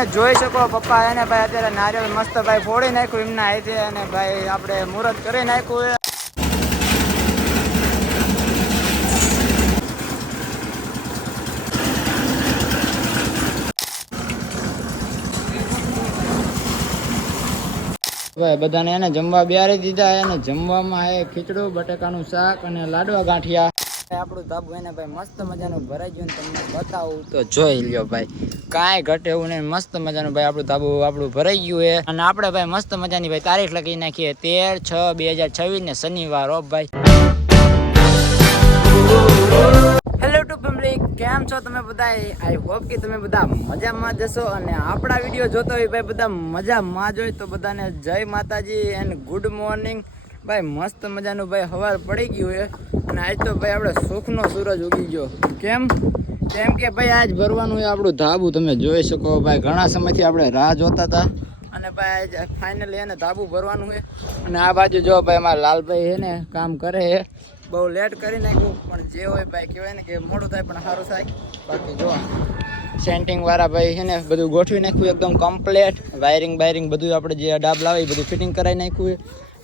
તમે જોઈ શકો પપ્પા એને ભાઈ અત્યારે નારિયેળ મસ્ત ભાઈ ફોડી નાખ્યું એમના હાથે અને ભાઈ આપણે મુહૂર્ત કરી નાખ્યું. ભાઈ બધાને એને જમવા બેહારી દીધા. એને જમવામાં એ ખીચડું, બટેકાનું શાક અને લાડવા ગાંઠિયા. આપણું ધાબુ એને ભાઈ મસ્ત મજાનું ભરાઈ ગયું. તમને બતાવું તો જોઈ લ્યો ભાઈ, કાંઈ ઘટે એવું નહીં. મસ્ત મજાનું ભાઈ આપણું ધાબુ આપણું ભરાઈ ગયું છે. અને આપણે ભાઈ મસ્ત મજાની ભાઈ તારીખ લખી નાખીએ 13/6/2026 ને શનિવાર. ઓ ભાઈ હેલો ટુ ફેમિલી, કેમ છો તમે બધા? આઈ હોપ કે તમે બધા મજામાં જશો. અને આપણા વિડીયો જોતા હોય ભાઈ બધા મજામાં જ હોય તો બધાને જય માતાજી એન્ડ ગુડ મોર્નિંગ. ભાઈ મસ્ત મજાનું ભાઈ સવાર પડી ગયું છે. અને આજ તો ભાઈ આપણે સુખનો સૂરજ ઉગી ગયો. કેમ કે ભાઈ આજ ભરવાનું હોય આપણું ધાબુ. તમે જોઈ શકો ભાઈ ઘણા સમયથી આપણે રાહ જોતા હતા. અને ભાઈ આજ ફાઇનલી એને ધાબુ ભરવાનું છે. અને આ બાજુ જો ભાઈ અમારા લાલભાઈ છે ને કામ કરે છે. બહુ લેટ કરી નાખ્યું પણ જે હોય ભાઈ કહેવાય ને કે મોડું થાય પણ સારું થાય. બાકી જો સેન્ટિંગ વાળા ભાઈ છે ને બધું ગોઠવી નાખ્યું એકદમ કમ્પ્લેટ. વાયરિંગ બધું આપણે જે ડાબ લાવે બધું ફિટિંગ કરાવી નાખ્યું.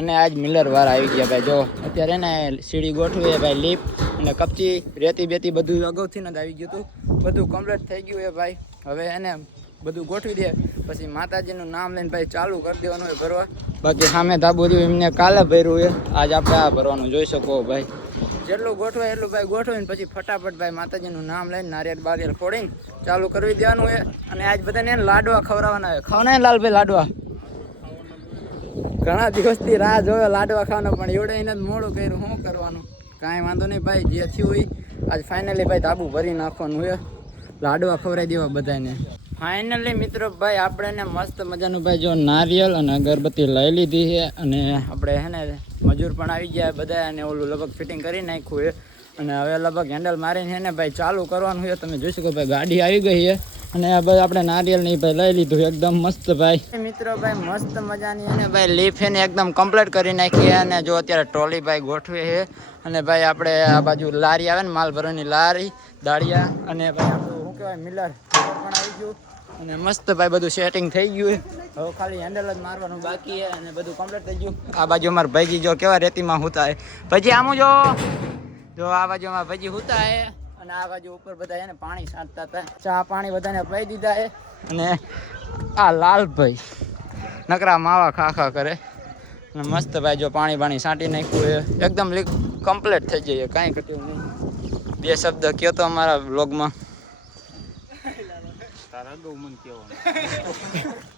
અને આજ મિલર વાળા આવી ગયા ભાઈ. જો અત્યારે ને સીડી ગોઠવી ભાઈ, લીપ અને કપચી રેતી બેતી બધું અગાઉથી જ આવી ગયું હતું. બધું કમ્પ્લીટ થઈ ગયું છે ભાઈ. હવે એને બધું ગોઠવી દે પછી માતાજીનું નામ લઈને ભાઈ ચાલુ કરી દેવાનું હોય ભરવા. બાકી સામે ધાબુ રહ્યું એમને કાલે ભર્યું છે, આજ આપણે આ ભરવાનું જોઈ શકો ભાઈ. જેટલું ગોઠવાય એટલું ભાઈ ગોઠવીને પછી ફટાફટ ભાઈ માતાજીનું નામ લઈને નારિયેળ બારિયેળ ફોડીને ચાલુ કરી દેવાનું હોય. અને આજ બધાને લાડવા ખવડાવવાના હોય. ખાવાના લાલભાઈ લાડવા? ઘણા દિવસથી રાહ જોયો લાડવા ખાવાનો પણ એવડે એને જ મોડું કર્યું. શું કરવાનું, કાંઈ વાંધો નહીં ભાઈ. જે થયું હોય આજ ફાઇનલી ભાઈ ધાબુ ભરી નાખવાનું હોય. લાડવા ખવડાવી દેવા બધાને. ફાઇનલી મિત્રો ભાઈ આપણે મસ્ત મજાનું ભાઈ જો નારિયેળ અને અગરબત્તી લઈ લીધી છે. અને આપણે હે ને મજૂર પણ આવી ગયા બધા. અને ઓલું લગભગ ફિટિંગ કરી નાખ્યું છે. અને હવે લગભગ હેન્ડલ મારીને હે ને ભાઈ ચાલુ કરવાનું છે. તમે જોઈ શકો ભાઈ ગાડી આવી ગઈ છે. અને આપણે નારિયેળ નહીં ભાઈ લઈ લીધું એકદમ મસ્ત ભાઈ. મિત્રો ભાઈ મસ્ત મજાની અને ભાઈ લીફ એને એકદમ કમ્પ્લીટ કરી નાખી. અને જો અત્યારે ટ્રોલી ભાઈ ગોઠવે છે. અને ભાઈ આપણે આ બાજુ લારી આવે ને માલ ભરવાની લારી દાળિયા. અને ભાઈ આપણું શું કહેવાય મિલર પણ આવી ગયું. અને મસ્ત ભાઈ બધું સેટિંગ થઈ ગયું. હવે ખાલી હેન્ડલ જ મારવાનું બાકી છે. અને બધું કમ્પ્લીટ થઈ ગયું. આ બાજુ અમારા ભાઈજી જો કેવા રેતીમાં હુતા હે. પછી આમ જો આ બાજુ અમારા ભાઈજી હુતા હે. અને આ બાજુ ઉપર બધા એને પાણી છાંટતા હતા. ચા પાણી બધાને પાઈ દીધા છે. અને આ લાલભાઈ નકરા માવા ખા કરે. અને મસ્ત ભાઈ જો પાણી છાંટી નાખ્યું છે. એકદમ કમ્પ્લીટ થઈ જાય, કાંઈ ઘટ્યું નહીં. બે શબ્દ કહો તો અમારા વ્લોગમાં.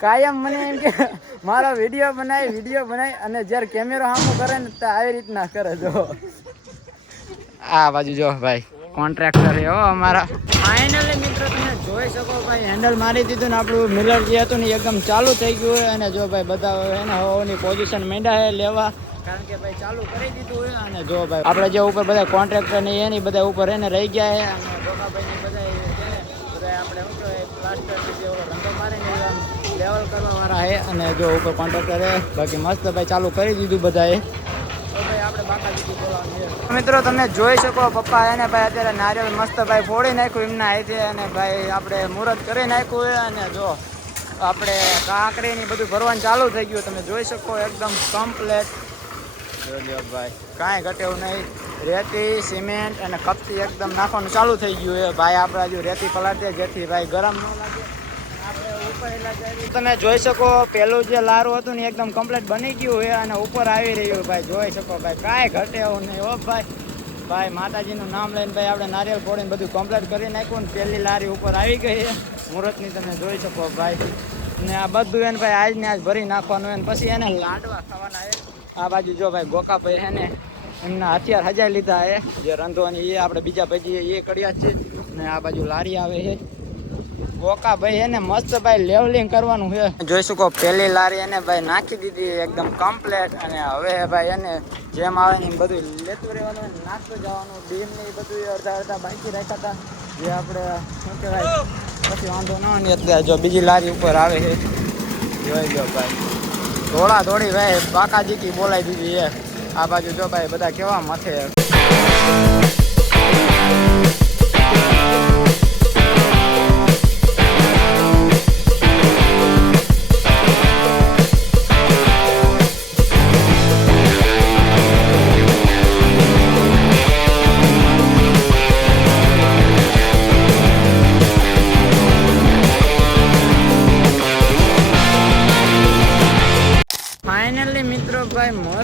કાયમ મને એમ કે મારો વિડીયો બનાવી અને જ્યારે કેમેરો સામો કરે ને તો આવી રીતના કરે. જો આ બાજુ જો ભાઈ કોન્ટ્રાક્ટર હો અમારા. ફાઇનલી મિત્રો તમે જોઈ શકો ભાઈ હેન્ડલ મારી દીધું ને આપણું મિલર જે હતું ને એકદમ ચાલુ થઈ ગયું હોય. અને જો ભાઈ બધા એને હવાની પોઝિશન માંડ્યા છે લેવા, કારણ કે ભાઈ ચાલુ કરી દીધું હોય. અને જો ભાઈ આપણે જે ઉપર બધા કોન્ટ્રાક્ટર ને એની બધા ઉપર એને રહી ગયા છે. અને ગોગાભાઈ બધા આપણે શું કહેવાય પ્લાસ્ટર જે રંગો મારીને લેવલ કરવા વાળા છે. અને જો ઉપર કોન્ટ્રાક્ટર છે. બાકી મસ્ત ભાઈ ચાલુ કરી દીધું બધાએ. મિત્રો તમે જોઈ શકો પપ્પા એને ભાઈ અત્યારે નારિયેળ મસ્ત ભાઈ ફોડી નાખ્યું એમના હાથે. અને ભાઈ આપણે મુહૂર્ત કરી નાખ્યું છે. અને જો આપણે કાંકરીની બધું ભરવાનું ચાલુ થઈ ગયું. તમે જોઈ શકો એકદમ કમ્પ્લેટ. જોઈ ભાઈ કાંઈ ઘટે એવું નહીં. રેતી સિમેન્ટ અને કપચી એકદમ નાખવાનું ચાલુ થઈ ગયું છે ભાઈ. આપણે હજુ રેતી પલાળીએ જેથી ભાઈ ગરમ ન લાગે. તમે જોઈ શકો પેલું જે લારું હતું ને એકદમ કમ્પ્લીટ બની ગયું છે. અને ઉપર આવી રહ્યું ભાઈ જોઈ શકો ભાઈ કાંઈ ઘટે એવું નહીં. ઓ ભાઈ માતાજીનું નામ લઈને ભાઈ આપણે નારિયેળ ફોડીને બધું કમ્પ્લીટ કરી નાખ્યું. ને પહેલી લારી ઉપર આવી ગઈ છે મુહૂર્તની. તમે જોઈ શકો ભાઈ. ને આ બધું એને ભાઈ આજને આજ ભરી નાખવાનું હોય. પછી એને લાડવા ખાવાના છે. આ બાજુ જો ભાઈ ગોકાભાઈ છે ને એમના હથિયાર હજાઈ લીધા છે જે રંધવાની. એ આપણે બીજા ભાઈ એ કર્યા છે. ને આ બાજુ લારી આવે છે. ગોકા ભાઈ એને મસ્ત ભાઈ લેવલિંગ કરવાનું છે. જોઈ શકો પહેલી લારી એને ભાઈ નાખી દીધી એકદમ કમ્પ્લેટ. અને હવે ભાઈ એને જેમ આવે ને બધું લેતું રહેવાનું, નાખતું જવાનું. બીમ ને બધું અડધા બાકી રાખ્યા હતા જે આપણે શું કહેવાય પછી વાંધો ન હોય. એટલે જો બીજી લારી ઉપર આવે છે. જોઈ ગયો ભાઈ દોડી ભાઈ બાકાજીકી બોલાવી દીધી છે. આ બાજુ જો ભાઈ બધા કેવા મથે.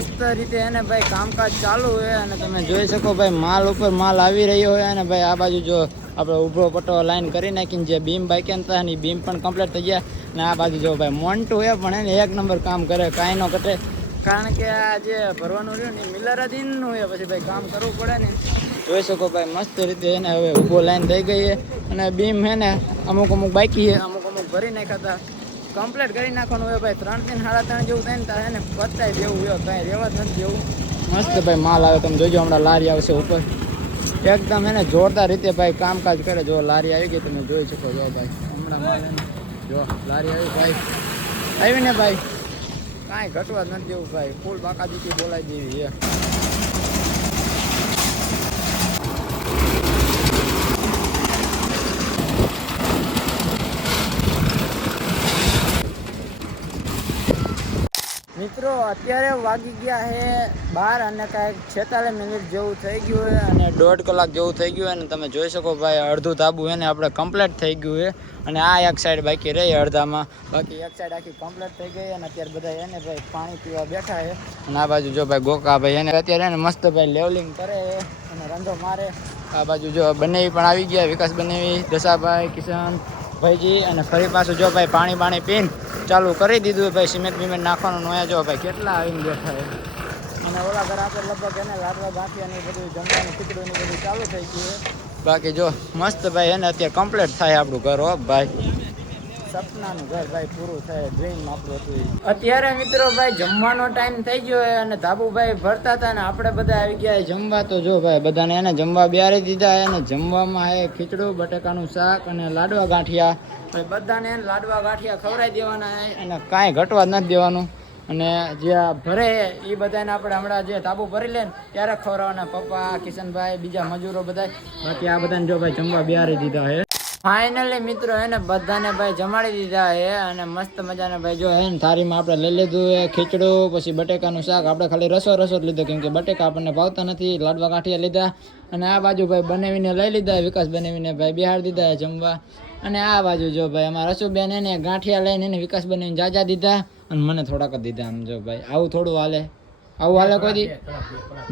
મસ્ત રીતે એને ભાઈ કામકાજ ચાલુ હોય અને તમે જોઈ શકો ભાઈ માલ ઉપર માલ આવી રહ્યો હોય અને ભાઈ આ બાજુ જો આપણે ઊભો પટ્ટો લાઈન કરી નાખીને જે બીમ બાકી હતા ને બીમ પણ કમ્પ્લીટ થઈ ગયા અને આ બાજુ જો ભાઈ મોન્ટુ હોય પણ એને એક નંબર કામ કરે કાંઈ ન ઘટે કારણ કે આ જે ભરવાનું રહ્યું ને મિલરાધીનનું હોય પછી ભાઈ કામ કરવું પડે ને જોઈ શકો ભાઈ મસ્ત રીતે એને હવે ઊભો લાઈન થઈ ગઈ છે અને બીમ હે ને અમુક બાકી છે અમુક ભરી નાખ્યા હતા કમ્પ્લીટ કરી નાખવાનું હોય ભાઈ 3 3 જેવું થાય ને તારે એને પતાવી દેવું હોય કાંઈ રહેવા જ નથી દેવું મસ્ત ભાઈ માલ આવે તમે જોજો હમણાં લારી આવશે ઉપર એકદમ એને જોરદાર રીતે ભાઈ કામકાજ કરે જો લારી આવી ગઈ તમે જોઈ શકો જો ભાઈ હમણાં માલ એને જો લારી આવી ભાઈ આવી ને ભાઈ કાંઈ ઘટવા જ નથી દેવું ભાઈ ફૂલ બાકાજીથી બોલાવી દેવી છે મિત્રો અત્યારે વાગી ગયા છે 12 અને કાંઈક 46 મિનિટ જેવું થઈ ગયું હોય અને 1.5 કલાક જેવું થઈ ગયું હોય અને તમે જોઈ શકો ભાઈ અડધું તાબુ એને આપણે કમ્પ્લીટ થઈ ગયું છે અને આ એક સાઈડ બાકી રહી અડધામાં બાકી એક સાઈડ આખી કમ્પ્લીટ થઈ ગઈ અને અત્યારે બધા એને ભાઈ પાણી પીવા બેઠા છે અને આ બાજુ જો ભાઈ ગોકા ભાઈ એને અત્યારે એને મસ્ત ભાઈ લેવલિંગ કરે અને રંધો મારે આ બાજુ જો બનેવી પણ આવી ગયા વિકાસ બનેવી દશાભાઈ કિશન ભાઈજી અને ફરી પાછું જો ભાઈ પાણી પીને ચાલુ કરી દીધું ભાઈ સિમેન્ટ બિમેન્ટ નાખવાનું નોયા જો ભાઈ કેટલા આવીને બેઠા છે અને ઓલા ઘર આપણે લગભગ એને લાડવા ગાંઠિયાની બધું જમવાનું ખીચડું બધું ચાલુ થઈ ગયું બાકી જો મસ્ત ભાઈ એને અત્યારે કમ્પ્લીટ થાય આપણું ઘર હો ભાઈ સપનાનું ઘર ભાઈ પૂરું થાય ડ્રીમ આપણું હતું અત્યારે મિત્રો ભાઈ જમવાનો ટાઈમ થઈ ગયો અને ધાબુભાઈ ભરતા હતા ને આપણે બધા આવી ગયા જમવા તો જો ભાઈ બધાને એને જમવા બેહારી દીધા અને જમવામાં એ ખીચડું બટેકાનું શાક અને લાડવા ગાંઠિયા ભાઈ બધાને લાડવા ગાંઠિયા ખવડાવી દેવાના અને કાંઈ ઘટવા જ નથી દેવાનું અને જે ભરે એ બધાને આપણે હમણાં જે તાબુ ભરી લે ને ત્યારે ખવડાવવાના પપ્પા કિશનભાઈ બીજા મજૂરો બધા બાકી આ બધાને જો ભાઈ જમવા બેહારી દીધા છે ફાઇનલી મિત્રો એને બધાને ભાઈ જમાડી દીધા છે અને મસ્ત મજાના ભાઈ જો હે ને થાળીમાં આપણે લઈ લીધું છે ખીચડું પછી બટેકાનું શાક આપણે ખાલી રસો જ લીધો કેમ કે બટેકા આપણને ભાવતા નથી લાડવા ગાંઠિયા લીધા અને આ બાજુ ભાઈ બનાવીને લઈ લીધા વિકાસ બનાવીને ભાઈ બિહાર દીધા જમવા અને આ બાજુ જો ભાઈ અમારા રસુબેન એને ગાંઠિયા લઈને એને વિકાસ બનાવીને જાજા દીધા અને મને થોડાક જ દીધા આમ જો ભાઈ આવું થોડું હાલે આવું હાલે કોઈ દી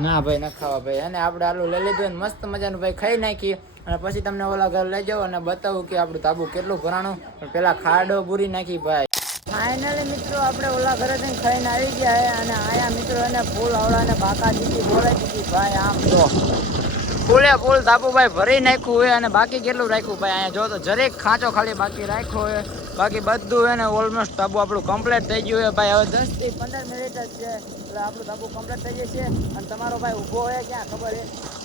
ના ભાઈ ન ખાવા ભાઈ અને આપણે આલું લઈ લીધું મસ્ત મજાનું ભાઈ ખાઈ નાખીએ અને પછી તમને ઓલા ઘર લઈ જાઓ અને બતાવું કે આપણું તાબુ કેટલું ભરાણું પણ પેલા ખાડો પૂરી નાખી ભાઈ ફાઇનલી મિત્રો આપણે ઓલા ઘરે જઈને ખાઈને આવી ગયા છે અને આયા મિત્રો એને ફૂલ આવડાને બાકા દીધી બોલાવી દીધી ભાઈ આમ તો ફૂલ તાબુ ભાઈ ભરી નાખ્યું હોય અને બાકી કેટલું રાખ્યું ભાઈ અહીંયા જો તો જરીક ખાંચો ખાલી બાકી રાખ્યો હોય બાકી બધું એને ઓલમોસ્ટ તાબુ આપણું કમ્પ્લીટ થઈ ગયું હોય ભાઈ હવે 10 થી 15 મિનિટ જ છે એટલે આપણું તાબુ કમ્પ્લીટ થઈ જાય છે અને તમારો ભાઈ ઊભો હોય ક્યાં ખબર છે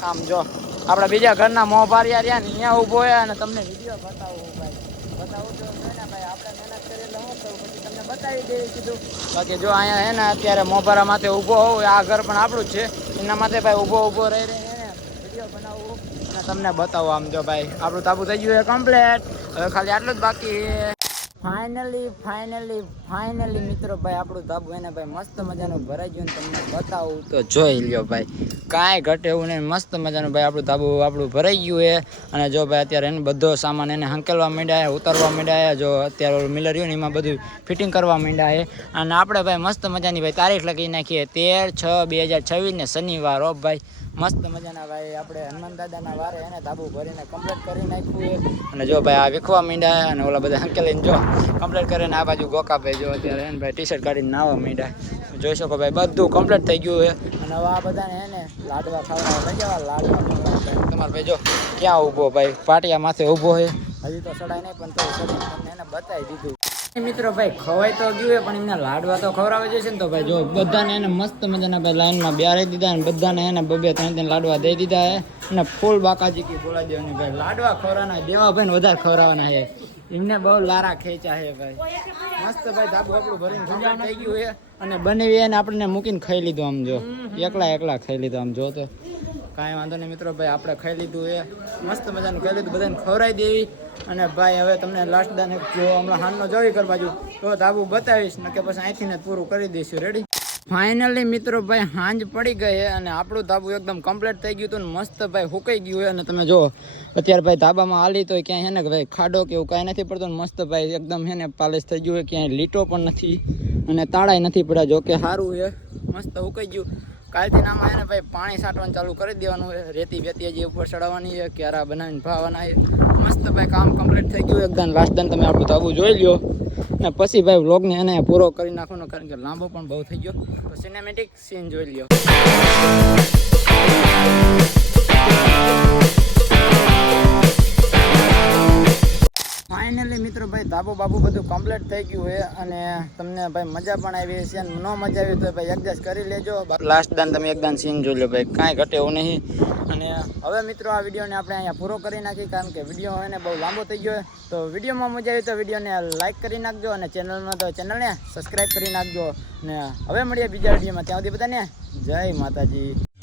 આમ જો આપણા બીજા ઘરના મોંભારિયા રહ્યા ને અહીંયા ઊભો હોય અને તમને વિડીયો બતાવું ભાઈ બતાવું તો ને ભાઈ આપણે મહેનત કરી એટલે હું કરું પછી તમને બતાવી દેવી કીધું બાકી જો અહીંયા હે ને અત્યારે મોંભારા માથે ઊભો હોય આ ઘર પણ આપણું જ છે એના માથે ભાઈ ઊભો રહી એને વિડીયો બનાવવું અને તમને બતાવો આમ જો ભાઈ આપણું તાબુ થઈ ગયું છે કમ્પ્લીટ હવે ખાલી આટલું જ બાકી ફાઇનલી મિત્રો ભાઈ આપણું તાબુ એને ભાઈ મસ્ત મજાનું ભરાઈ ગયું તમને બતાવું તો જોઈ લ્યો ભાઈ કાંઈ ઘટે એવું નહીં મસ્ત મજાનું ભાઈ આપણું તાબુ આપણું ભરાઈ ગયું છે અને જો ભાઈ અત્યારે એને બધો સામાન એને હંકેલવા માંડ્યા ઉતારવા માંડ્યા જો અત્યારે મિલર રહ્યું ને એમાં બધું ફિટિંગ કરવા માંડ્યા છે અને આપણે ભાઈ મસ્ત મજાની ભાઈ તારીખ લખી નાખીએ 13/6/2026 ને શનિવાર હો ભાઈ મસ્ત મજાના ભાઈ આપણે હનુમાન દાદાના વારે એને તાબુ ભરીને કમ્પ્લીટ કરી નાખ્યું છે અને જો ભાઈ આ વિખવા માંડ્યા અને ઓલા બધા હંકેલીને જો કમ્પ્લીટ કરીને આ બાજુ ગોકા ભાઈ જો અત્યારે એને ભાઈ ટી શર્ટ કાઢીને નાવા માંડ્યા જોઈ શકો ભાઈ બધું કમ્પ્લીટ થઈ ગયું છે અને હવે આ બધાને એને લાડવા ખાવડાવવા લઈ જવા લાડવા ખવડાવવા તમારે ભાઈ જો ક્યાં ઊભો ભાઈ પાટિયા માથે ઊભો છે હજી તો ચડાય નહીં પણ તો ચડીને તમને એને બતાવી દીધું મિત્રો ભાઈ ખવાય તો ગયું પણ એમને લાડવા તો ખવડાવે છે ને તો ભાઈ જો બધાને એને મસ્ત મજાના ભાઈ લાઈનમાં બેહારી દીધા અને બધાને એને 2-3 લાડવા દઈ દીધા છે અને ફૂલ બાકાજી કી બોલાવી દેવાની ભાઈ લાડવા ખવડાવવાના દેવા ભાઈ ને વધારે ખવડાવવાના છે એમને બહુ લારા ખેંચા છે ભાઈ મસ્ત ભાઈ ધાબુ આપણું ભરીને કમ્પ્લીટ થઈ ગયું છે અને બનાવી એને આપણને મૂકીને ખાઈ લીધું આમ જો એકલા ખાઈ લીધું આમ જો તો કાંઈ વાંધો નહીં મિત્રો ભાઈ આપણે ખાઈ લીધું એ મસ્ત મજાનું ખાઈ લીધું બધાને ખવડાવી દેવી અને ભાઈ હવે તમને લાસ્ટ દાને જો હમણાં હાનનો જોઈ કરવા બાજુ તો ધાબુ બતાવીશ ને કે પછી અહીંથી ને પૂરું કરી દઈશું રેડી ફાઇનલી મિત્રો ભાઈ હાંજ પડી ગઈ અને આપણું ધાબુ એકદમ કમ્પ્લીટ થઈ ગયું હતું ને મસ્ત ભાઈ હુકાઈ ગયું હોય અને તમે જો અત્યારે ભાઈ ધાબામાં હાલી તો ક્યાંય હે ને ભાઈ ખાડો કે એવું કાંઈ નથી પડતું ને મસ્ત ભાઈ એકદમ હે ને પાલિશ થઈ ગયું હોય ક્યાંય લીટો પણ નથી અને તાળાય નથી પડ્યા જો કે સારું છે મસ્ત ઉકાઈ ગયું. કાલથી આમાં એને ભાઈ પાણી છાંટવાનું ચાલુ કરી દેવાનું છે. રેતી વેતી હજી ઉપર ચડાવવાની છે, ક્યારા બનાવીને ભાવવાના છે. મસ્ત ભાઈ કામ કમ્પ્લીટ થઈ ગયું એકદમ. લાસ્ટ ટાઈમ તમે આપણું તાબુ જોઈ લ્યો ને પછી ભાઈ વ્લોગને એને પૂરો કરી નાખવાનો, કારણ કે લાંબો પણ બહુ થઈ ગયો. તો સિનેમેટિક સીન જોઈ લ્યો. ફાઇનલી મિત્રો ભાઈ ધાબો બાબુ બધું કમ્પ્લીટ થઈ ગયું છે અને તમને ભાઈ મજા પણ આવી છે. ન મજા આવી તો ભાઈ એડજસ્ટ કરી લેજો. લાસ્ટ દાન તમે એકદમ સીન જોઈ લો ભાઈ, કાંઈ ઘટે એવું નહીં. અને હવે મિત્રો આ વિડીયોને આપણે અહીંયા પૂરો કરી નાખી, કારણ કે વિડીયો એને બહુ લાંબો થઈ ગયો. તો વિડીયોમાં મજા આવી તો વિડીયોને લાઇક કરી નાખજો અને ચેનલમાં તો ચેનલને સબસ્ક્રાઈબ કરી નાખજો. ને હવે મળીએ બીજા વિડીયોમાં. ત્યાં સુધી બધાને જય માતાજી.